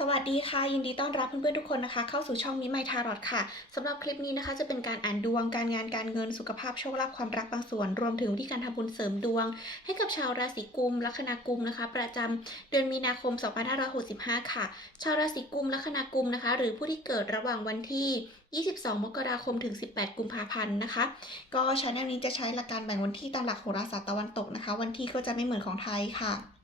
สวัสดีค่ะ ยินดีต้อนรับเพื่อนๆทุกคนนะคะ เข้าสู่ช่องมิไมทารอดค่ะสำหรับคลิปนี้นะคะ จะเป็นการอ่านดวงการงานการเงินสุขภาพโชคลาภความรักบางส่วน รวมถึงวิธีการทำบุญเสริมดวง ให้กับชาวราศีกุมลัคนากุมนะคะ ประจำเดือนมีนาคม 2565 ค่ะ ชาวราศีกุมลัคนากุมนะคะ หรือผู้ที่เกิดระหว่างวันที่ 22 มกราคมถึง 18 กุมภาพันธ์นะคะ ก็ชาแนลนี้จะใช้หลักการแบ่งวันที่ตามหลักโหราศาสตร์ตะวันตกนะคะ วันที่ก็จะไม่เหมือนของไทยค่ะ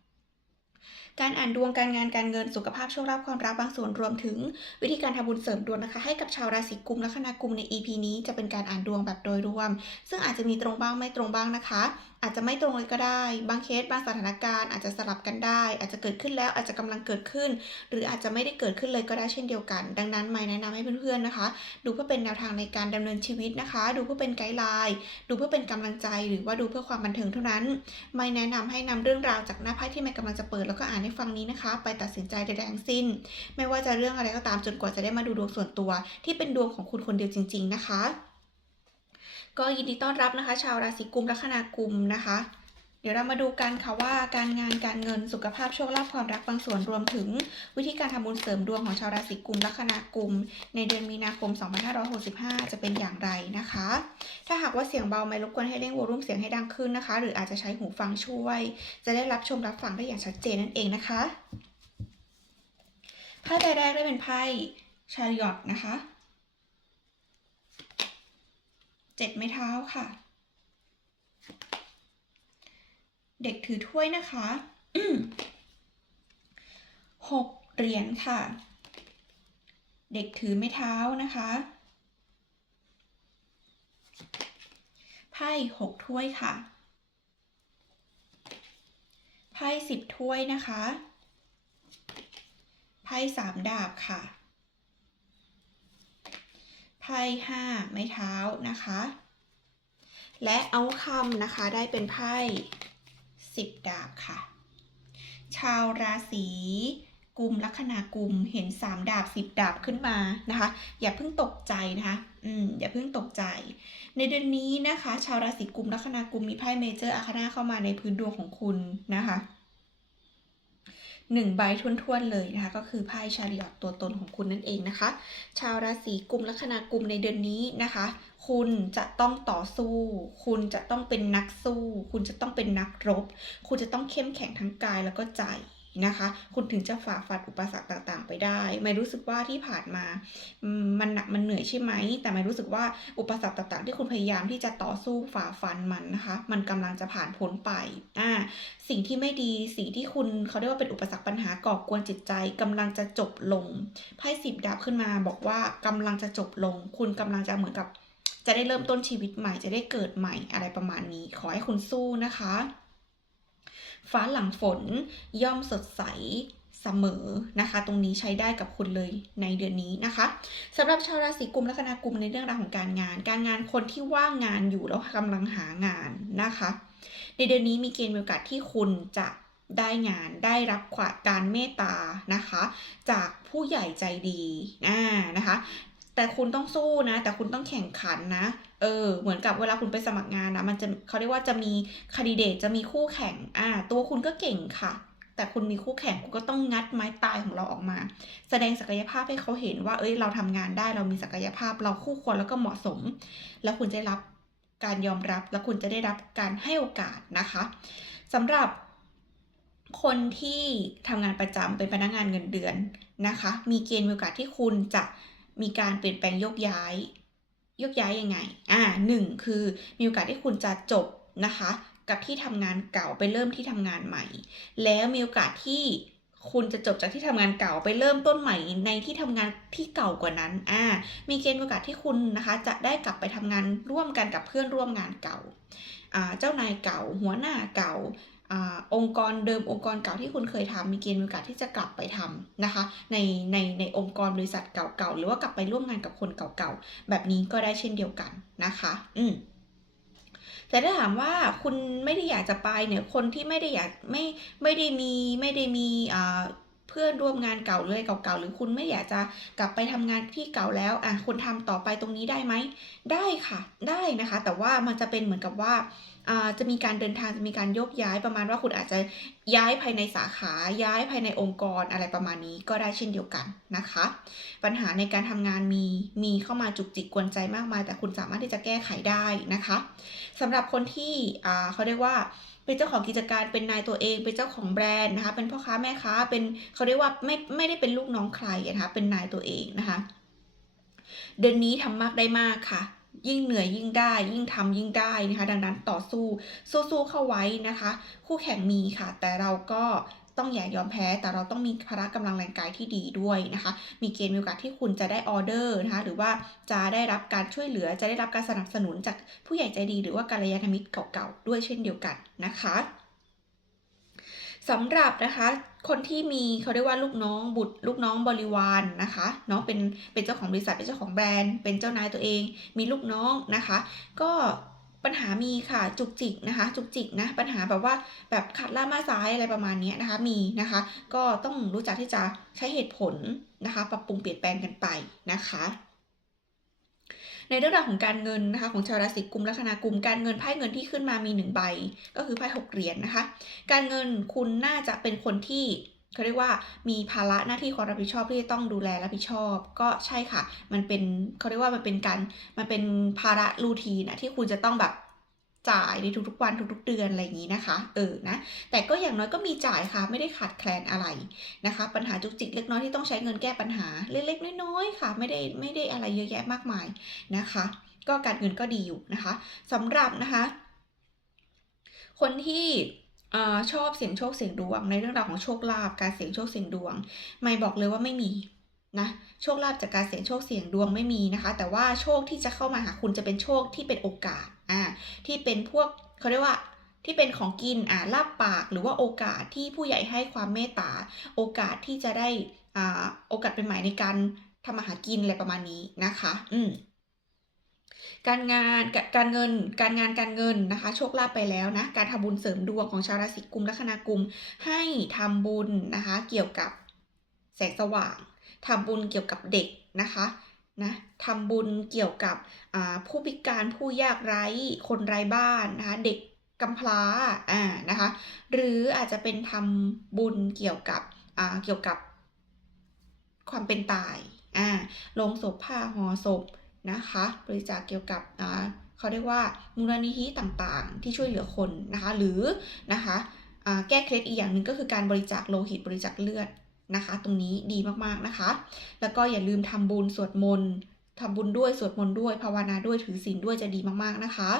การอ่านดวงการงานการเงินสุขภาพโชคลาภความรักบางส่วนรวมถึง วิธีการทำบุญเสริมดวงนะคะ ให้กับชาวราศีกุมและคณากุมใน EP นี้จะเป็นการอ่านดวงแบบโดยรวม ซึ่งอาจจะมีตรงบ้างไม่ตรงบ้างนะคะ อาจจะไม่ตรงเลยก็ได้ บางเคสบางสถานการณ์อาจจะสลับกันได้ อาจจะเกิดขึ้นแล้วอาจจะกำลังเกิดขึ้น หรืออาจจะไม่ได้เกิดขึ้นเลยก็ได้เช่นเดียวกัน ดังนั้นไม่แนะนำให้เพื่อนๆนะคะ ดูเพื่อเป็นแนวทางในการดำเนินชีวิตนะคะ ดูเพื่อเป็นไกด์ไลน์ดูเพื่อเป็นกำลังใจหรือว่าดูเพื่อความบันเทิงเท่านั้น ไม่แนะนำให้นำเรื่องราวจากหน้าไพ่ที่ไม่กำลังจะเปิดแล้วก็อ่านในฟังนี้นะคะ ไปตัดสินใจใดๆทั้งสิ้น ไม่ว่าจะเรื่องอะไรก็ตามจนกว่าจะได้มาดูดวงส่วนตัว ที่เป็นดวงของคุณคนเดียวจริง ๆ นะคะ ก็ยินดีต้อนรับนะคะ ชาวราศีกุมลัคนากุมนะคะ เดี๋ยวเรามาดูกันค่ะว่าการงานการเงินสุขภาพโชคลาภความรักบางส่วนรวมถึง วิธีการทำบุญเสริมดวงของชาวราศีกุมลัคนากุม ในเดือนมีนาคม 2565 จะเป็นอย่างไรนะคะ ถ้าหากว่าเสียงเบาไม่รบกวนให้เร่งวอลุ่มเสียงให้ดังขึ้นนะคะ หรืออาจจะใช้หูฟังช่วย จะได้รับชมรับฟังได้อย่างชัดเจนนั่นเองนะคะไพ่ใบแรกได้เป็นไพ่ชาริอตนะคะเจ็ดไม้เท้าค่ะ เด็กถือถ้วยนะคะหกเหรียญค่ะ เด็กถือไม้เท้านะคะไพ่หกถ้วยค่ะไพ่สิบถ้วยนะคะไพ่สามดาบค่ะไพ่ห้าไม้เท้านะคะ และเอาคำนะคะได้เป็นไพ่ สิบดาบค่ะ ชาวราศีกุมลัคนากุมเห็นสามดาบสิบดาบขึ้นมานะคะ อย่าเพิ่งตกใจนะคะอืมอย่าเพิ่งตกใจ ในเดือนนี้นะคะ ชาวราศีกุมลัคนากุมมีไพ่เมเจอร์อาคานาเข้ามาในพื้นดวงของคุณนะคะ หนึ่งใบท้วนๆเลยนะคะ ก็คือไพ่ชาริอตตัวตนของคุณนั่นเองนะคะ ชาวราศีกุมลัคนากุมในเดือนนี้นะคะ คุณจะต้องต่อสู้ คุณจะต้องเป็นนักสู้ คุณจะต้องเป็นนักรบ คุณจะต้องเข้มแข็งทั้งกายแล้วก็ใจ นะคะ คุณถึงจะฝ่าฟันอุปสรรคต่างๆ ไปได้ ไม่รู้สึกว่าที่ผ่านมามมันหนักมันเหนื่อยใช่ไหม แต่ไม่รู้สึกว่าอุปสรรคต่างๆ ที่คุณพยายามที่จะต่อสู้ฝ่าฟันมันนะคะ มันกำลังจะผ่านพ้นไปอ่าสิ่งที่ไม่ดี สิ่งที่คุณเขาเรียกว่าเป็นอุปสรรคปัญหาก่อกวนจิตใจกำลังจะจบลง ไพ่สิบดาบขึ้นมาบอกว่ากำลังจะจบลง คุณกำลังจะเหมือนกับจะได้เริ่มต้นชีวิตใหม่ จะได้เกิดใหม่อะไรประมาณนี้ ขอให้คุณสู้นะคะ ฟ้าหลังฝนย่อมสดใสเสมอนะคะ ตรงนี้ใช้ได้กับคุณเลยในเดือนนี้นะคะสำหรับชาวราศีกุมละคณากุมในเรื่องราวของการงาน การงานคนที่ว่างงานอยู่แล้วกำลังหางานนะคะ ในเดือนนี้มีเกณฑ์โอกาสที่คุณจะได้งานได้รับขวาการเมตตานะคะ จากผู้ใหญ่ใจดีอ่านะคะ แต่คุณต้องสู้นะ แต่คุณต้องแข่งขันนะ เออ เหมือนกับเวลาคุณไปสมัครงานนะ มันจะเขาเรียกว่าจะมีคดีเดตจะมีคู่แข่ง อ่า ตัวคุณก็เก่งค่ะ แต่คุณมีคู่แข่งคุณก็ต้องงัดไม้ตายของเราออกมา แสดงศักยภาพให้เขาเห็นว่า เอ้ย เราทำงานได้ เรามีศักยภาพ เราคู่ควรแล้วก็เหมาะสม แล้วคุณจะได้รับการยอมรับ แล้วคุณจะได้รับการให้โอกาสนะคะสำหรับคนที่ทำงานประจำเป็นพนักงานเงินเดือนนะคะ มีเกณฑ์มีโอกาสที่คุณจะ มีการเปลี่ยนแปลงโยกย้ายโยกย้ายยังไง อ่าหนึ่งคือมีโอกาสที่คุณจะจบนะคะ กับที่ทำงานเก่าไปเริ่มที่ทำงานใหม่ แล้วมีโอกาสที่คุณจะจบจากที่ทำงานเก่าไปเริ่มต้นใหม่ในที่ทำงานที่เก่ากว่านั้น อ่า มีเกณฑ์โอกาสที่คุณนะคะ จะได้กลับไปทำงานร่วมกันกับเพื่อนร่วมงานเก่า อ่า เจ้านายเก่า หัวหน้าเก่า อองค์กรเดิมองค์กรเก่าที่คุณเคยทำมีเกณฑ์มีโอกาสที่จะกลับไปทำนะคะ ในในในองค์กรบริษัทเก่าๆหรือว่ากลับไปร่วมงานกับคนเก่าๆแบบนี้ก็ได้เช่นเดียวกันนะคะ อืมแต่ถ้าถามว่าคุณไม่ได้อยากจะไปเนี่ยคนที่ไม่ได้อยากไม่ไม่ได้มีไม่ได้มีอ่า พื่อนร่วมงานเก่าหรืออะไรเก่าๆหรือคุณไม่อยากจะกลับไปทำงานที่เก่าแล้วอะคุณทำต่อไปตรงนี้ได้ไหมได้ค่ะ ได้นะคะ แต่ว่ามันจะเป็นเหมือนกับว่าอ่าจะมีการเดินทางจะมีการโยกย้ายประมาณว่าคุณอาจจะย้ายภายในสาขาย้ายภายในองค์กรอะไรประมาณนี้ก็ได้เช่นเดียวกันนะคะ ปัญหาในการทำงานมีมีเข้ามาจุกจิกกวนใจมากมาย แต่คุณสามารถที่จะแก้ไขได้นะคะสำหรับคนที่อ่าเขาเรียกว่า เป็นเจ้าของกิจการเป็นนายตัวเอง เป็นเจ้าของแบรนด์นะคะ เป็นพ่อค้าแม่ค้าเป็นเขาเรียกว่าไม่ไม่ได้เป็นลูกน้องใครนะคะเป็นนายตัวเองนะคะเดือนนี้ทำมากได้มากค่ะ ยิ่งเหนื่อยยิ่งได้ ยิ่งทำยิ่งได้นะคะ ดังนั้นต่อสู้สู้ๆเข้าไว้นะคะ คู่แข่งมีค่ะ แต่เราก็ ต้องอย่ายอมแพ้ แต่เราต้องมีพละกำลังแรงกายที่ดีด้วยนะคะ มีเกณฑ์มีโอกาสที่คุณจะได้ออเดอร์นะคะ หรือว่าจะได้รับการช่วยเหลือ จะได้รับการสนับสนุนจากผู้ใหญ่ใจดี หรือว่ากัลยาณมิตรเก่าๆด้วยเช่นเดียวกันนะคะสำหรับนะคะคนที่มีเขาเรียกว่าลูกน้องบุตรลูกน้องบริวารนนะคะเนาะเป็นเป็นเจ้าของบริษัทเป็นเจ้าของแบรนด์ เป็นเจ้านายตัวเอง มีลูกน้องนะคะ ก็ ปัญหามีค่ะจุกจิกนะคะ จุกจิกนะปัญหาแบบว่าแบบขัดล่ามาซ้ายอะไรประมาณนี้นะคะมีนะคะ ก็ต้องรู้จักที่จะใช้เหตุผลนะคะ ปรับปรุงเปลี่ยนแปลงกันไปนะคะในเรื่องราวของการเงินนะคะของชาวราศีกุมลัคนากุมการเงินไพ่เงินที่ขึ้นมามีหนึ่งใบ ก็คือไพ่หกเหรียญนะคะ การเงินคุณน่าจะเป็นคนที่ เขาเรียกว่ามีภาระหน้าที่ความรับผิดชอบที่จะต้องดูแลรับผิดชอบ ก็ใช่ค่ะ มันเป็นเขาเรียกว่ามันเป็นการมันเป็นภาระรูทีนะที่คุณจะต้องแบบจ่ายในทุกๆวันทุกๆเดือนอะไรอย่างนี้นะคะ เออนะ แต่ก็อย่างน้อยก็มีจ่ายค่ะ ไม่ได้ขาดแคลนอะไรนะคะ ปัญหาจุกจิกเล็กน้อยที่ต้องใช้เงินแก้ปัญหาเล็กๆน้อยๆค่ะ ไม่ได้ไม่ได้อะไรเยอะแยะมากมายนะคะ ก็การเงินก็ดีอยู่นะคะสำหรับนะคะ คนที่ อชอบเสียงโชคเสียงดวง ในเรื่องราวของโชคลาภการเสียงโชคเสียงดวง ไม่บอกเลยว่าไม่มีนะโชคลาภจากการเสี่ยงโชคเสี่ยงดวงไม่มีนะคะ แต่ว่าโชคที่จะเข้ามาหาคุณจะเป็นโชคที่เป็นโอกาสอ่าที่เป็นพวกเขาเรียกว่าที่เป็นของกินอ่าลาบปากหรือว่าโอกาสที่ผู้ใหญ่ให้ความเมตตาโอกาสที่จะได้อ่าโอกาสเป็นใหม่ในการทำมาหากินอะไรประมาณนี้นะคะ อืม การงานการเงินการงานการเงินนะคะ โชคลาภไปแล้วนะการทำบุญเสริมดวงของชาวราศีกุมลัคนากุมให้ทำบุญนะคะ เกี่ยวกับแสงสว่างทำบุญเกี่ยวกับเด็กนะคะนะทำบุญเกี่ยวกับผู้พิการผู้ยากไร้คนไร้บ้านนะคะเด็กกำพร้าอ่านะคะหรืออาจจะเป็นทำบุญเกี่ยวกับอ่าเกี่ยวกับความเป็นตายอ่าลงศพผ้าห่อศพ นะคะ บริจาคเกี่ยวกับเขาเรียกว่ามูลนิธิต่างๆ ที่ช่วยเหลือคนนะคะ หรือนะคะแก้เคล็ดอีกอย่างหนึ่งก็คือการบริจาคโลหิตบริจาคเลือดนะคะ ตรงนี้ดีมากๆนะคะ แล้วก็อย่าลืมทำบุญสวดมนต์ทำบุญด้วยสวดมนต์ด้วยภาวนาด้วยถือศีลด้วยจะดีมากๆนะคะ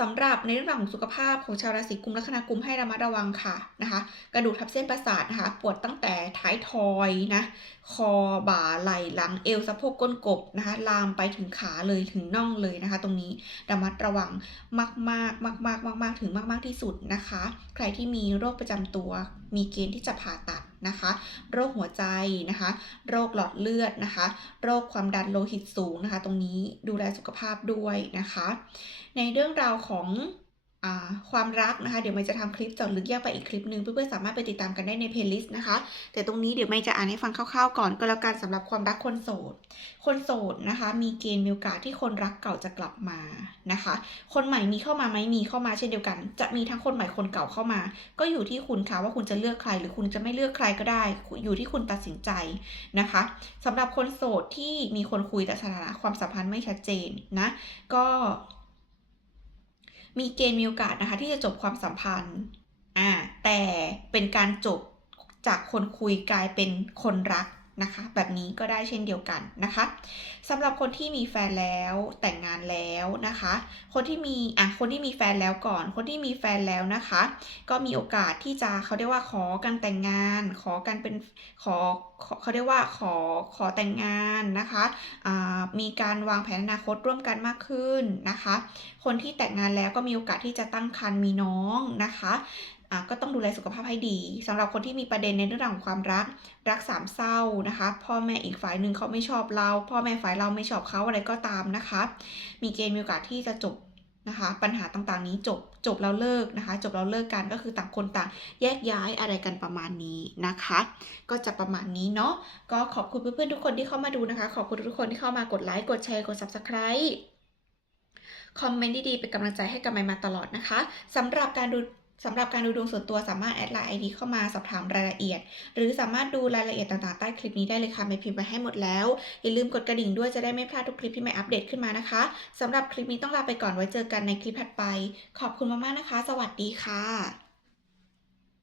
สำหรับในเรื่องของสุขภาพของชาวราศีกุมลัคนากุมให้ระมัดระวังค่ะนะคะกระดูกทับเส้นประสาทนะคะปวดตั้งแต่ท้ายทอยนะคอบ่าไหล่หลังเอวสะโพกก้นกบนะคะลามไปถึงขาเลยถึงน่องเลยนะคะ ตรงนี้ระมัดระวังมากมากมากมากมากมากถึงมากมากที่สุดนะคะ ใครที่มีโรคประจำตัวมีเกณฑ์ที่จะผ่าตัดนะคะ โรคหัวใจนะคะ โรคหลอดเลือดนะคะ โรคความดันโลหิตสูงนะคะ ตรงนี้ดูแลสุขภาพด้วยนะคะ ในเรื่องราวของ ความรักนะคะ เดี๋ยวไม่จะทำคลิปเจาะลึกแยกไปอีกคลิปหนึ่งเพื่อนๆสามารถไปติดตามกันได้ในเพลย์ลิสต์นะคะ แต่ตรงนี้เดี๋ยวไม่จะอ่านให้ฟังคร่าวๆก่อนก็แล้วกันสำหรับความรักคนโสด คนโสดนะคะ มีเกณฑ์มีโอกาสที่คนรักเก่าจะกลับมานะคะ คนใหม่มีเข้ามาไหมมีเข้ามาเช่นเดียวกัน จะมีทั้งคนใหม่คนเก่าเข้ามา ก็อยู่ที่คุณค่ะว่าคุณจะเลือกใคร หรือคุณจะไม่เลือกใครก็ได้ อยู่ที่คุณตัดสินใจนะคะสำหรับคนโสดที่มีคนคุยแต่สถานะความสัมพันธ์ไม่ชัดเจนนะ ก็ มีเกณฑ์มีโอกาสนะคะ ที่จะจบความสัมพันธ์อ่าแต่เป็นการจบจากคนคุยกลายเป็นคนรัก นะคะ แบบนี้ก็ได้เช่นเดียวกันนะคะสำหรับคนที่มีแฟนแล้วแต่งงานแล้วนะคะ คนที่มีอะคนที่มีแฟนแล้วก่อน คนที่มีแฟนแล้วนะคะ ก็มีโอกาสที่จะเขาเรียกว่าขอกันแต่งงาน ขอกันเป็นขอเขาเรียกว่าขอขอแต่งงานนะคะมีการวางแผนอนาคตร่วมกันมากขึ้นนะคะ คนที่แต่งงานแล้วก็มีโอกาสที่จะตั้งครรภ์มีน้องนะคะ ก็ต้องดูแลสุขภาพให้ดีสำหรับคนที่มีประเด็นในเรื่องของความรัก รักสามเศร้านะคะ พ่อแม่อีกฝ่ายหนึ่งเขาไม่ชอบเรา พ่อแม่ฝ่ายเราไม่ชอบเขาอะไรก็ตามนะคะ มีเกณฑ์มีโอกาสที่จะจบนะคะปัญหาต่างๆนี้จบจบแล้วเลิกนะคะ จบแล้วเลิกกันก็คือต่างคนต่างแยกย้ายอะไรกันประมาณนี้นะคะ ก็จะประมาณนี้เนาะก็ขอบคุณเพื่อนๆทุกคนที่เข้ามาดูนะคะ ขอบคุณทุกคนที่เข้ามากดไลค์กดแชร์กด subscribe คอมเมนต์ดีๆเป็นกำลังใจให้กับไมมาตลอดนะคะสำหรับการดู สำหรับการดูดวงส่วนตัวสามารถแอดไลน์ไอดีเข้ามาสอบถามรายละเอียด หรือสามารถดูรายละเอียดต่างๆใต้คลิปนี้ได้เลยค่ะไม่พิมพ์ไปให้หมดแล้ว อย่าลืมกดกระดิ่งด้วยจะได้ไม่พลาดทุกคลิปที่ไม่อัปเดตขึ้นมานะคะสำหรับคลิปนี้ต้องลาไปก่อนไว้เจอกันในคลิปถัดไป ขอบคุณมากๆนะคะ สวัสดีค่ะ